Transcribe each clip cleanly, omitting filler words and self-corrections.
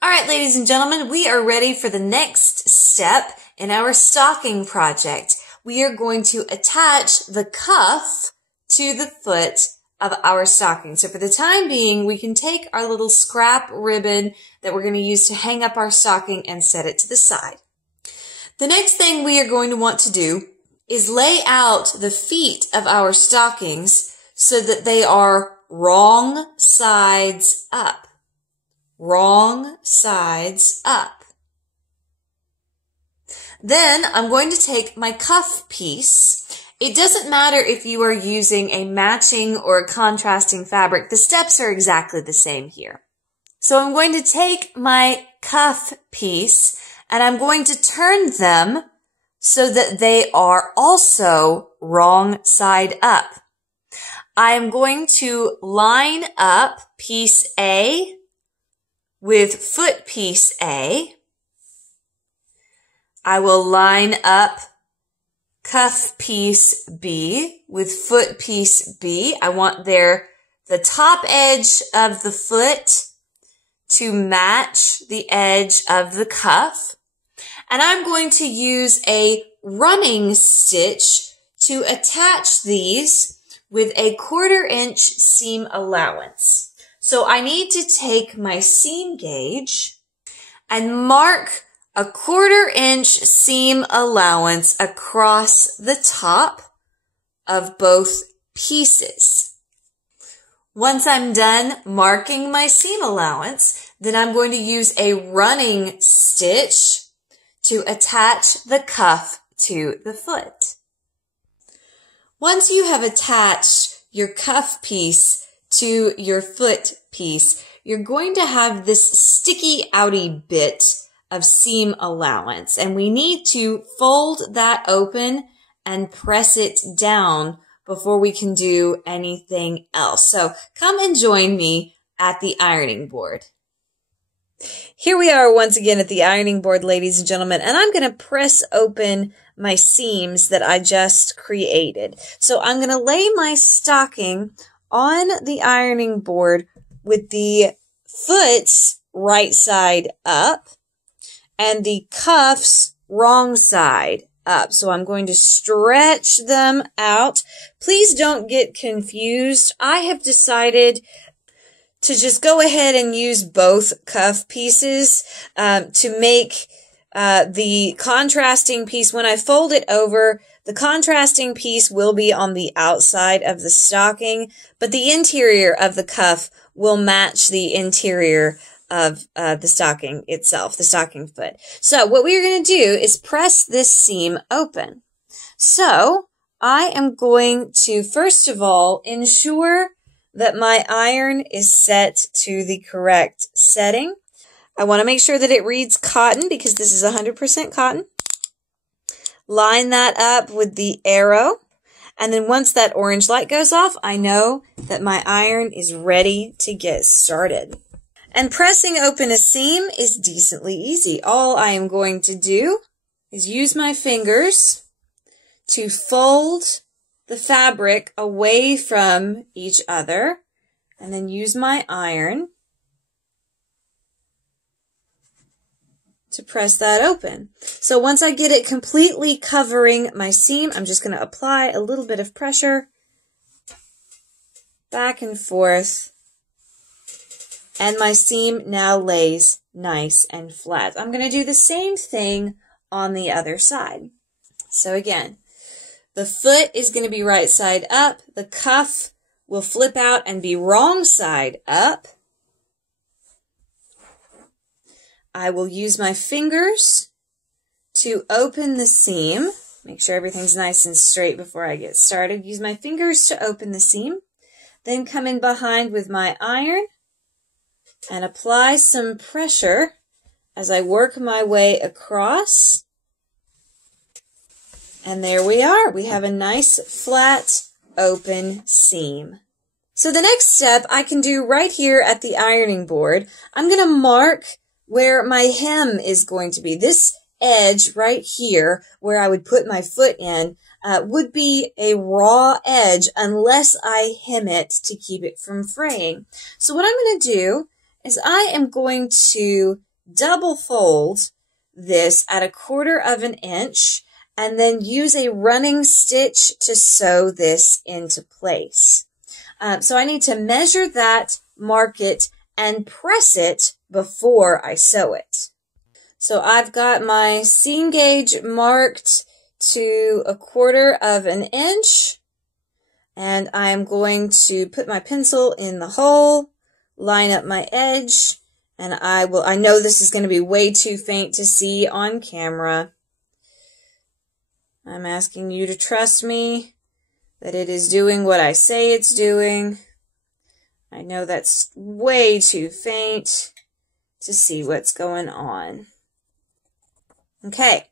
All right, ladies and gentlemen, we are ready for the next step in our stocking project. We are going to attach the cuff to the foot of our stocking. So for the time being, we can take our little scrap ribbon that we're going to use to hang up our stocking and set it to the side. The next thing we are going to want to do is lay out the feet of our stockings so that they are wrong sides up. Wrong sides up. Then I'm going to take my cuff piece. It doesn't matter if you are using a matching or a contrasting fabric. The steps are exactly the same here. So I'm going to take my cuff piece and I'm going to turn them so that they are also wrong side up. I'm going to line up piece A with foot piece A. I will line up cuff piece B with foot piece B. I want the top edge of the foot to match the edge of the cuff. And I'm going to use a running stitch to attach these with a 1/4 inch seam allowance. So I need to take my seam gauge and mark a 1/4 inch seam allowance across the top of both pieces. Once I'm done marking my seam allowance, then I'm going to use a running stitch to attach the cuff to the foot. Once you have attached your cuff piece to your foot piece, you're going to have this sticky outy bit of seam allowance, and we need to fold that open and press it down before we can do anything else. So come and join me at the ironing board. Here we are once again at the ironing board, ladies and gentlemen, and I'm going to press open my seams that I just created. So I'm going to lay my stocking on the ironing board with the foot's right side up and the cuff's wrong side up. So I'm going to stretch them out. Please don't get confused. I have decided to just go ahead and use both cuff pieces to make the contrasting piece. When I fold it over, the contrasting piece will be on the outside of the stocking, but the interior of the cuff will match the interior of the stocking itself, the stocking foot. So what we're going to do is press this seam open. So I am going to, first of all, ensure that my iron is set to the correct setting. I want to make sure that it reads cotton because this is 100% cotton. Line that up with the arrow. And then once that orange light goes off, I know that my iron is ready to get started. And pressing open a seam is decently easy. All I am going to do is use my fingers to fold the fabric away from each other and then use my iron to press that open. So once I get it completely covering my seam, I'm just going to apply a little bit of pressure back and forth, and my seam now lays nice and flat. I'm going to do the same thing on the other side. So again, the foot is going to be right side up. The cuff will flip out and be wrong side up. I will use my fingers to open the seam. Make sure everything's nice and straight before I get started. Use my fingers to open the seam. Then come in behind with my iron and apply some pressure as I work my way across. And there we are. We have a nice flat open seam. So the next step I can do right here at the ironing board. I'm going to mark where my hem is going to be. This edge right here where I would put my foot in would be a raw edge unless I hem it to keep it from fraying. So what I'm going to do is I am going to double fold this at 1/4 of an inch and then use a running stitch to sew this into place. So I need to measure that, mark it, and press it before I sew it. So I've got my seam gauge marked to 1/4 of an inch, and I'm going to put my pencil in the hole, line up my edge, and I know this is going to be way too faint to see on camera. I'm asking you to trust me that it is doing what I say it's doing. I know that's way too faint to see what's going on. Okay,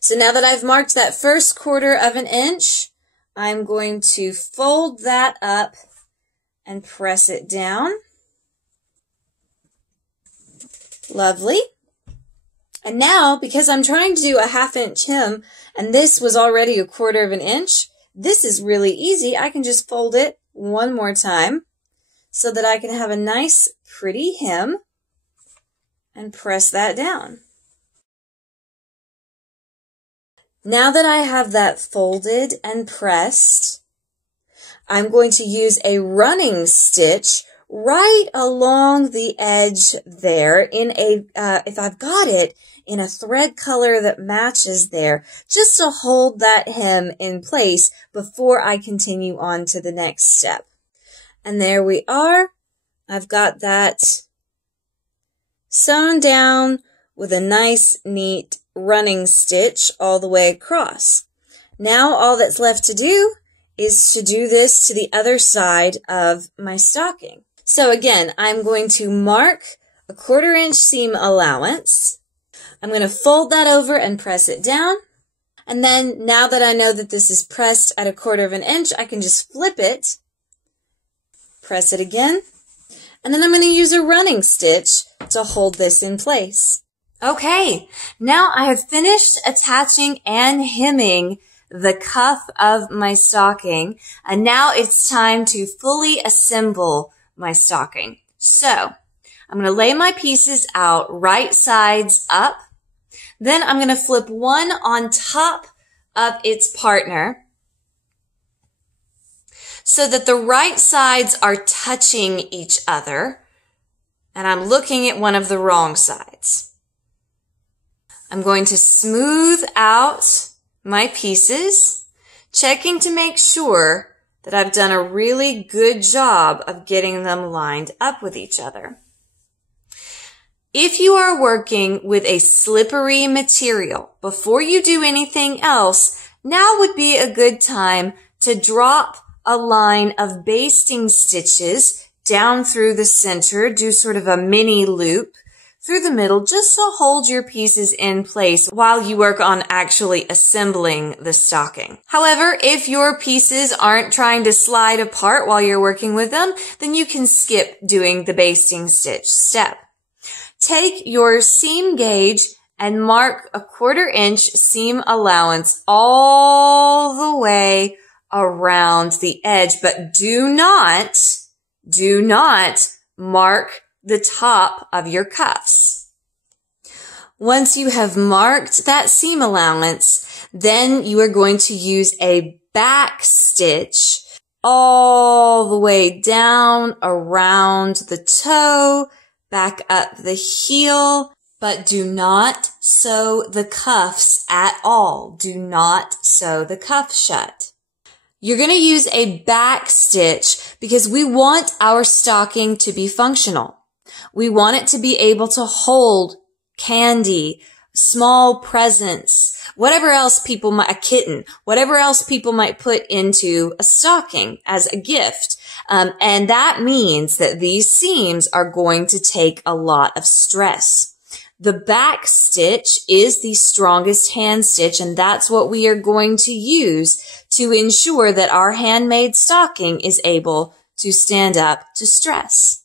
so now that I've marked that first 1/4 of an inch, I'm going to fold that up and press it down. Lovely. And now, because I'm trying to do a 1/2 inch hem, and this was already 1/4 of an inch, this is really easy. I can just fold it one more time so that I can have a nice, pretty hem and press that down. Now that I have that folded and pressed, I'm going to use a running stitch right along the edge there in a, if I've got it, in a thread color that matches there, just to hold that hem in place before I continue on to the next step. And there we are. I've got that sewn down with a nice, neat running stitch all the way across. Now all that's left to do is to do this to the other side of my stocking. So again, I'm going to mark a 1/4 inch seam allowance. I'm going to fold that over and press it down. And then now that I know that this is pressed at 1/4 of an inch, I can just flip it, press it again, and then I'm going to use a running stitch to hold this in place. Okay, now I have finished attaching and hemming the cuff of my stocking, and now it's time to fully assemble my stocking. So I'm going to lay my pieces out right sides up. Then I'm going to flip one on top of its partner so that the right sides are touching each other, and I'm looking at one of the wrong sides. I'm going to smooth out my pieces, checking to make sure that I've done a really good job of getting them lined up with each other. If you are working with a slippery material, before you do anything else, now would be a good time to drop a line of basting stitches down through the center, do sort of a mini loop through the middle just to hold your pieces in place while you work on actually assembling the stocking. However, if your pieces aren't trying to slide apart while you're working with them, then you can skip doing the basting stitch step. Take your seam gauge and mark a 1/4 inch seam allowance all the way around the edge, but do not mark the top of your cuffs. Once you have marked that seam allowance, then you are going to use a back stitch all the way down around the toe, back up the heel, but do not sew the cuffs at all. Do not sew the cuff shut. You're going to use a back stitch because we want our stocking to be functional. We want it to be able to hold candy, small presents, whatever else people might, a kitten, whatever else people might put into a stocking as a gift. And that means that these seams are going to take a lot of stress. The back stitch is the strongest hand stitch, and that's what we are going to use to ensure that our handmade stocking is able to stand up to stress.